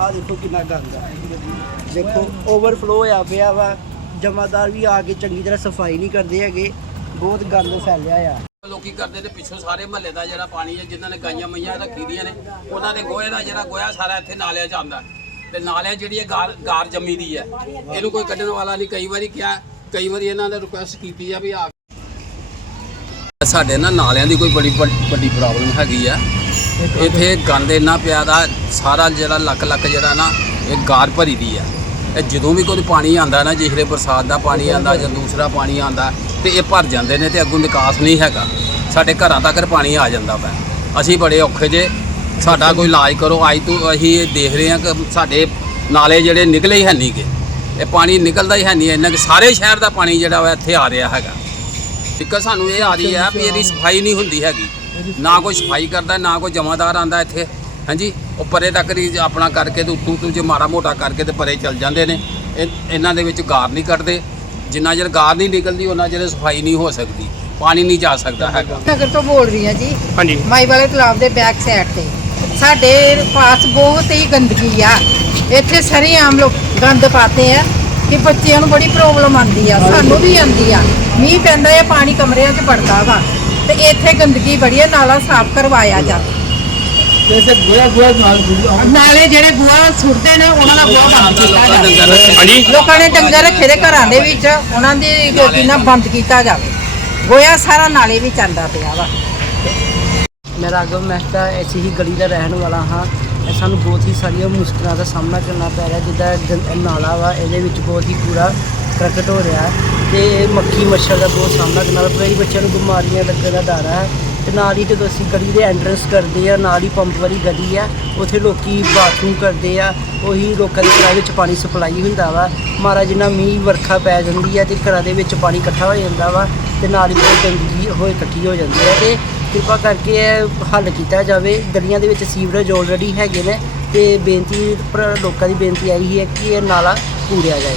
ਆ ਦੇਖੋ ਕਿੰਨਾ ਗੰਦ ਆ। ਦੇਖੋ ਓਵਰਫਲੋ ਹੋਇਆ ਪਿਆ ਵਾ। ਜਮਾਦਾਰ ਵੀ ਆ ਕੇ ਚੰਗੀ ਤਰ੍ਹਾਂ ਸਫ਼ਾਈ ਨਹੀਂ ਕਰਦੇ ਹੈਗੇ। ਬਹੁਤ ਗੰਦ ਫੈਲਿਆ ਆ। ਲੋਕੀ ਕਰਦੇ ਨੇ ਪਿੱਛੋਂ ਸਾਰੇ ਮਹੱਲੇ ਦਾ ਜਿਹੜਾ ਪਾਣੀ ਹੈ ਜਿਨ੍ਹਾਂ ਨੇ ਗਾਈਆਂ ਮਈਆਂ ਰੱਖੀ ਦੀਆਂ ਨੇ, ਉਹਨਾਂ ਦੇ ਗੋਹੇ ਦਾ ਜਿਹੜਾ ਗੋਹਾ ਸਾਰਾ ਇੱਥੇ ਨਾਲਿਆਂ 'ਚ ਆਉਂਦਾ। ਤੇ ਨਾਲਿਆਂ ਜਿਹੜੀ ਇਹ ਗਾਰ ਗਾਰ ਜੰਮੀ ਦੀ ਹੈ ਇਹਨੂੰ ਕੋਈ ਕੱਢਣ ਵਾਲਾ ਨਹੀਂ। ਕਈ ਵਾਰੀ ਕਿਹਾ, ਕਈ ਵਾਰੀ ਇਹਨਾਂ ਨੇ ਰਿਕੁਐਸਟ ਕੀਤੀ ਆ ਵੀ ਆ ਸਾਡੇ ਨਾ ਨਾਲਿਆਂ ਦੀ ਕੋਈ ਬੜੀ ਵੱਡੀ ਪ੍ਰੋਬਲਮ ਹੈਗੀ ਆ। ਇੱਥੇ ਗੰਦ ਇੰਨਾ ਪਿਆ ਦਾ, ਸਾਰਾ ਜਿਹੜਾ ਲੱਕ ਲੱਕ ਜਿਹੜਾ ਨਾ, ਇਹ ਗਾਰ ਭਰੀ ਦੀ ਆ। ਇਹ ਜਦੋਂ ਵੀ ਕੋਈ ਪਾਣੀ ਆਂਦਾ ਨਾ ਜਿਹੜੇ ਬਰਸਾਤ ਦਾ ਪਾਣੀ ਆਂਦਾ ਜਾਂ ਦੂਸਰਾ ਪਾਣੀ ਆਂਦਾ ਤੇ ਇਹ ਭਰ ਜਾਂਦੇ ਨੇ ਤੇ ਅੱਗੋਂ ਨਿਕਾਸ ਨਹੀਂ ਹੈਗਾ। ਸਾਡੇ ਘਰਾਂ ਤੱਕ ਪਾਣੀ ਆ ਜਾਂਦਾ ਪੈ ਅਸੀਂ ਬੜੇ ਔਖੇ ਜੇ, ਸਾਡਾ ਕੋਈ ਇਲਾਜ ਕਰੋ। ਅੱਜ ਤੋਂ ਅਸੀਂ ਇਹ ਦੇਖ ਰਹੇ ਹਾਂ ਕਿ ਸਾਡੇ ਨਾਲੇ ਜਿਹੜੇ ਨਿਕਲੇ ਹੀ ਹੈ ਨਹੀਂਗੇ ਇਹ ਪਾਣੀ ਨਿਕਲਦਾ ਹੀ ਹੈ ਨਹੀਂ, ਇੰਨਾ ਕਿ ਸਾਰੇ ਸ਼ਹਿਰ ਦਾ ਪਾਣੀ ਜਿਹੜਾ ਵਾ ਇੱਥੇ ਆ ਰਿਹਾ ਹੈਗਾ। ਦਿੱਕਤ ਸਾਨੂੰ ਇਹ ਆ ਰਹੀ ਹੈ ਵੀ ਇਹਦੀ ਸਫ਼ਾਈ ਨਹੀਂ ਹੁੰਦੀ ਹੈਗੀ। ਨਾ ਕੋਈ ਸਫ਼ਾਈ ਕਰਦਾ ਨਾ ਕੋਈ ਜਮਾਦਾਰ ਆਂਦਾ ਇੱਥੇ ਹਾਂਜੀ? ਉਹ ਪਰੇ ਤੱਕ ਹੀ ਆਪਣਾ ਕਰਕੇ ਤੇ ਉੱਤੋਂ ਉੱਤੋਂ ਜੇ ਮਾੜਾ ਮੋਟਾ ਕਰਕੇ ਤੇ ਪਰੇ ਚੱਲ ਜਾਂਦੇ ਨੇ। ਇਹ- ਇਹਨਾਂ ਦੇ ਵਿੱਚ ਗਾਰ ਨਹੀਂ ਕੱਢਦੇ। ਜਿੰਨਾ ਚਿਰ ਗਾਰ ਨਹੀਂ ਨਿਕਲਦੀ ਉਹਨਾਂ ਚਿਰ ਸਫ਼ਾਈ ਨਹੀਂ ਹੋ ਸਕਦੀ। ਪਾਣੀ ਨਹੀਂ ਜਾ ਸਕਦਾ ਹੈਗਾ। ਨਗਰ ਤੋਂ ਬੋਲ ਰਹੀ ਹਾਂ ਜੀ। ਹਾਂਜੀ। ਮਾਈ ਵਾਲੇ ਤਲਾਬ ਦੇ ਬੈਕ ਸਾਈਡ ਤੇ। ਸਾਡੇ ਪਾਸ ਬਹੁਤ ਹੀ ਗੰਦਗੀ ਆ। ਇੱਥੇ ਸਾਰੇ ਆਮ ਲੋਕ ਗੰਦ ਪਾਤੇ ਆ ਕਿ ਬੱਚਿਆਂ ਨੂੰ ਬੜੀ ਪ੍ਰੋਬਲਮ ਆਉਂਦੀ ਆ ਸਾਨੂੰ ਵੀ ਆਉਂਦੀ ਆ। ਮੀਂਹ ਪੈਂਦਾ ਹੈ ਪਾਣੀ ਕਮਰਿਆਂ 'ਚ ਵੜਦਾ ਵਾ। ਤੇ ਇੱਥੇ ਗੰਦਗੀ ਬੜੀ ਹੈ ਨਾਲਾ ਸਾਫ਼ ਕਰਵਾਇਆ ਜਾ। ਨਾਲੇ ਜਿਹੜੇ ਗੋਹਾ ਸੁੱਟਦੇ ਨੇ ਉਹਨਾਂ ਦਾ ਗੋਹਾ ਬੰਦ ਕੀਤਾ ਜਾਵੇ। ਹਾਂਜੀ? ਲੋਕਾਂ ਨੇ ਡੰਗਰ ਰੱਖੇ ਦੇ ਘਰਾਂ ਦੇ ਵਿੱਚ ਉਹਨਾਂ ਦੀ ਕਿੰਨਾ ਬੰਦ ਕੀਤਾ ਜਾਵੇ। ਗੋਇਆ ਸਾਰਾ ਨਾਲੇ ਵਿੱਚ ਆਂਦਾ ਪਿਆ ਵਾ। ਮੈਂ ਰਾਘਵ ਮਹਿਤਾ ਐਸੀ ਹੀ ਗਲੀ ਦਾ ਰਹਿਣ ਵਾਲਾ ਹਾਂ। ਸਾਨੂੰ ਬਹੁਤ ਹੀ ਸਾਰੀਆਂ ਮੁਸ਼ਕਲਾਂ ਦਾ ਸਾਹਮਣਾ ਕਰਨਾ ਪੈ ਰਿਹਾ ਜਿੱਦਾਂ ਨਾਲਾ ਵਾ ਇਹਦੇ ਵਿੱਚ ਬਹੁਤ ਹੀ ਕੂੜਾ ਪ੍ਰਗਟ ਹੋ ਰਿਹਾ ਹੈ ਤੇ ਮੱਖੀ ਮੱਛਰ ਦਾ ਬਹੁਤ ਸਾਹਮਣਾ ਕਰਨਾ ਪੈ ਰਿਹਾ ਬੱਚਿਆਂ ਨੂੰ ਬਿਮਾਰੀਆਂ ਲੱਗਣ ਦਾ ਡਰ ਹੈ ਤੇ ਨਾਲ ਹੀ ਜਦੋਂ ਅਸੀਂ ਗਲੀ ਦੇ ਐਂਟਰੈਂਸ ਕਰਦੇ ਆ ਨਾਲ ਹੀ ਪੰਪ ਵਾਲੀ ਗਲੀ ਆ ਉੱਥੇ ਲੋਕੀ ਬਾਥਰੂਮ ਕਰਦੇ ਆ, ਉਹੀ ਲੋਕਾਂ ਦੇ ਘਰਾਂ ਵਿੱਚ ਪਾਣੀ ਸਪਲਾਈ ਹੁੰਦਾ ਵਾ। ਮਹਾਰਾਜ, ਜਿੰਨਾ ਮੀਂਹ ਵਰਖਾ ਪੈ ਜਾਂਦੀ ਆ ਤੇ ਘਰਾਂ ਦੇ ਵਿੱਚ ਪਾਣੀ ਇਕੱਠਾ ਹੋ ਜਾਂਦਾ ਵਾ ਤੇ ਨਾਲ ਹੀ ਬਹੁਤ ਗੰਦਗੀ ਹੋਏ ਇਕੱਠੀ ਹੋ ਜਾਂਦੀ ਹੈ ਤੇ ਕਿਰਪਾ ਕਰਕੇ ਇਹ ਹੱਲ ਕੀਤਾ ਜਾਵੇ। ਗਲੀਆਂ ਦੇ ਵਿੱਚ ਸੀਵਰੇਜ ਆਲਰੇਡੀ ਹੈਗੇ ਨੇ ਤੇ ਬੇਨਤੀ ਪਰ ਲੋਕਾਂ ਦੀ ਬੇਨਤੀ ਆਈ ਹੈ ਕਿ ਇਹ ਨਾਲਾ ਪੂਰਿਆ ਜਾਏ।